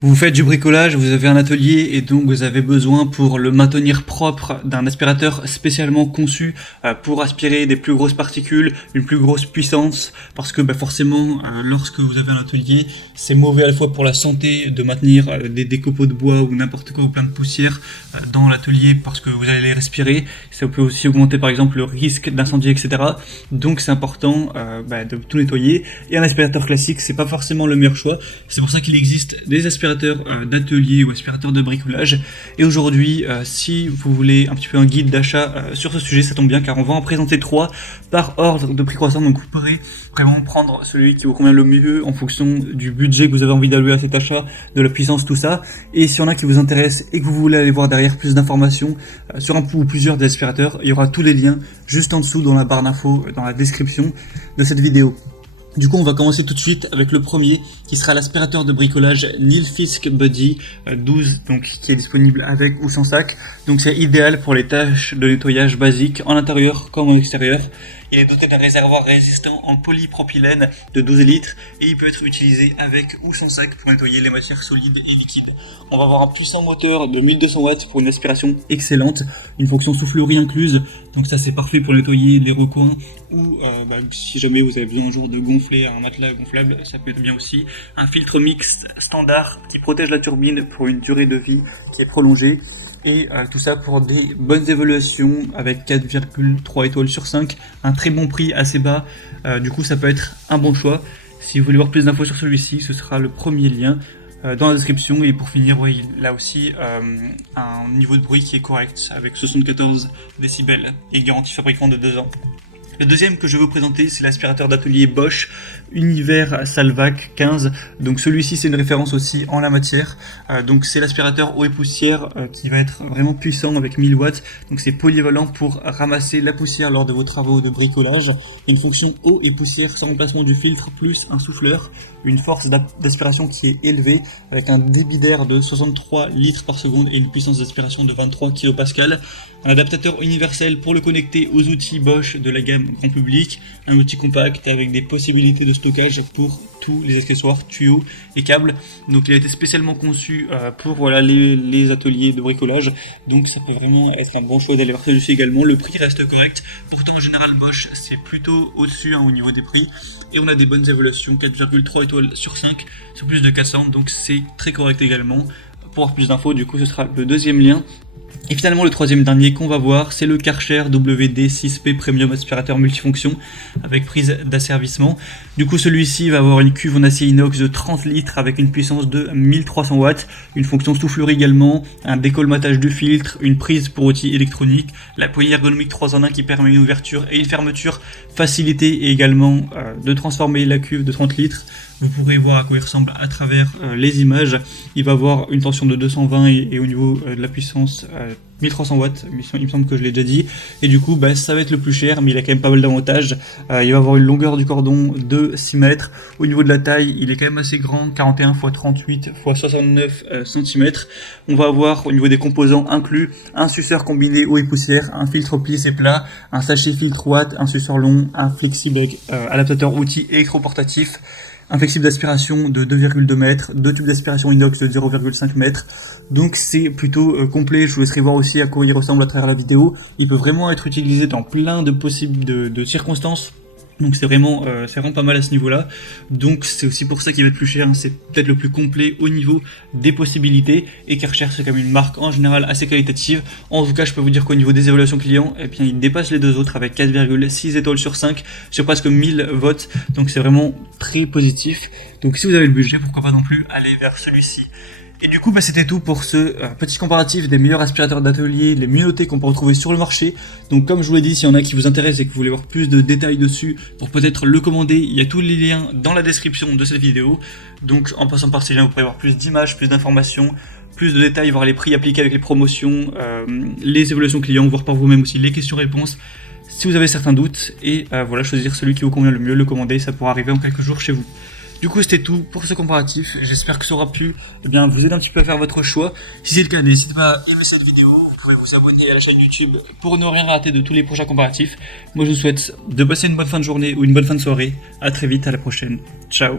Vous faites du bricolage, vous avez un atelier et donc vous avez besoin pour le maintenir propre d'un aspirateur spécialement conçu pour aspirer des plus grosses particules, une plus grosse puissance, parce que forcément lorsque vous avez un atelier, c'est mauvais à la fois pour la santé de maintenir des copeaux de bois ou n'importe quoi ou plein de poussière dans l'atelier parce que vous allez les respirer. Ça peut aussi augmenter par exemple le risque d'incendie, etc. Donc c'est important de tout nettoyer. Et un aspirateur classique, c'est pas forcément le meilleur choix. C'est pour ça qu'il existe des aspirateurs d'atelier ou aspirateurs de bricolage. Et aujourd'hui, si vous voulez un petit peu un guide d'achat sur ce sujet, ça tombe bien car on va en présenter 3 par ordre de prix croissant. Donc vous pourrez vraiment prendre celui qui vous convient le mieux en fonction du budget que vous avez envie d'allouer à cet achat, de la puissance, tout ça. Et si y en a qui vous intéressent et que vous voulez aller voir derrière plus d'informations sur un ou plusieurs des aspirateurs, il y aura tous les liens juste en dessous dans la barre d'infos, dans la description de cette vidéo. Du coup, on va commencer tout de suite avec le premier, qui sera l'aspirateur de bricolage Nilfisk Buddy 12, donc qui est disponible avec ou sans sac. Donc c'est idéal pour les tâches de nettoyage basiques en intérieur comme en extérieur. Il est doté d'un réservoir résistant en polypropylène de 12 litres et il peut être utilisé avec ou sans sac pour nettoyer les matières solides et liquides. On va avoir un puissant moteur de 1200 watts pour une aspiration excellente, une fonction soufflerie incluse, donc ça c'est parfait pour nettoyer les recoins ou si jamais vous avez besoin un jour de gonfler un matelas gonflable, ça peut être bien aussi. Un filtre mixte standard qui protège la turbine pour une durée de vie qui est prolongée. Et tout ça pour des bonnes évaluations avec 4,3 étoiles sur 5, un très bon prix assez bas, du coup ça peut être un bon choix. Si vous voulez voir plus d'infos sur celui-ci, ce sera le premier lien dans la description. Et pour finir, il a aussi un niveau de bruit qui est correct avec 74 décibels et garantie fabricant de 2 ans. Le deuxième que je vais vous présenter, c'est l'aspirateur d'atelier Bosch Univers Salvac 15. Donc celui-ci, c'est une référence aussi en la matière. Donc c'est l'aspirateur eau et poussière qui va être vraiment puissant avec 1000 watts. Donc c'est polyvalent pour ramasser la poussière lors de vos travaux de bricolage. Une fonction eau et poussière sans remplacement du filtre plus un souffleur. Une force d'aspiration qui est élevée avec un débit d'air de 63 litres par seconde et une puissance d'aspiration de 23 kPa. Un adaptateur universel pour le connecter aux outils Bosch de la gamme grand public. Un outil compact avec des possibilités de stockage pour tous les accessoires, tuyaux et câbles. Donc il a été spécialement conçu pour les ateliers de bricolage. Donc ça peut vraiment être un bon choix d'aller voir celui-ci également. Le prix reste correct. Pourtant en général Bosch c'est plutôt au-dessus au niveau des prix. Et on a des bonnes évaluations, 4,3 étoiles sur 5, sur plus de 400, donc c'est très correct également. Pour avoir plus d'infos, du coup ce sera le deuxième lien. Et finalement le troisième dernier qu'on va voir, c'est le Karcher WD6P Premium aspirateur multifonction avec prise d'asservissement. Du coup celui-ci va avoir une cuve en acier inox de 30 litres avec une puissance de 1300 watts, une fonction soufflerie également, un décolmatage du filtre, une prise pour outils électroniques, la poignée ergonomique 3 en 1 qui permet une ouverture et une fermeture facilitée et également de transformer la cuve de 30 litres. Vous pourrez voir à quoi il ressemble à travers les images. Il va avoir une tension de 220 et au niveau de la puissance 1300 watts, il me semble que je l'ai déjà dit. Et du coup ça va être le plus cher, mais il a quand même pas mal d'avantages. Il va avoir une longueur du cordon de 6 mètres. Au niveau de la taille, il est quand même assez grand, 41 x 38 x 69 cm. On va avoir au niveau des composants inclus un suceur combiné eau et poussière, un filtre plissé plat, un sachet filtre watt, un suceur long, un flexible adaptateur outil électroportatif, un flexible d'aspiration de 2,2 mètres, 2 tubes d'aspiration inox de 0,5 mètres. Donc c'est plutôt complet. Je vous laisserai voir aussi à quoi il ressemble à travers la vidéo. Il peut vraiment être utilisé dans plein de circonstances. Donc c'est vraiment pas mal à ce niveau-là. Donc c'est aussi pour ça qu'il va être plus cher. C'est peut-être le plus complet au niveau des possibilités. Et Karcher c'est quand même une marque en général assez qualitative. En tout cas je peux vous dire qu'au niveau des évaluations clients, il dépasse les deux autres avec 4,6 étoiles sur 5 sur presque 1000 votes. Donc c'est vraiment très positif. Donc si vous avez le budget, pourquoi pas non plus aller vers celui-ci. Et du coup c'était tout pour ce petit comparatif des meilleurs aspirateurs d'atelier, les mieux notés qu'on peut retrouver sur le marché. Donc comme je vous l'ai dit, s'il y en a qui vous intéressent et que vous voulez voir plus de détails dessus pour peut-être le commander, il y a tous les liens dans la description de cette vidéo. Donc en passant par ces liens, vous pourrez voir plus d'images, plus d'informations, plus de détails, voir les prix appliqués avec les promotions, les évaluations clients, voir par vous-même aussi les questions-réponses si vous avez certains doutes. Et choisir celui qui vous convient le mieux, le commander, ça pourra arriver en quelques jours chez vous. Du coup c'était tout pour ce comparatif, j'espère que ça aura pu vous aider un petit peu à faire votre choix. Si c'est le cas, n'hésitez pas à aimer cette vidéo, vous pouvez vous abonner à la chaîne YouTube pour ne rien rater de tous les prochains comparatifs. Moi je vous souhaite de passer une bonne fin de journée ou une bonne fin de soirée, à très vite, à la prochaine, ciao.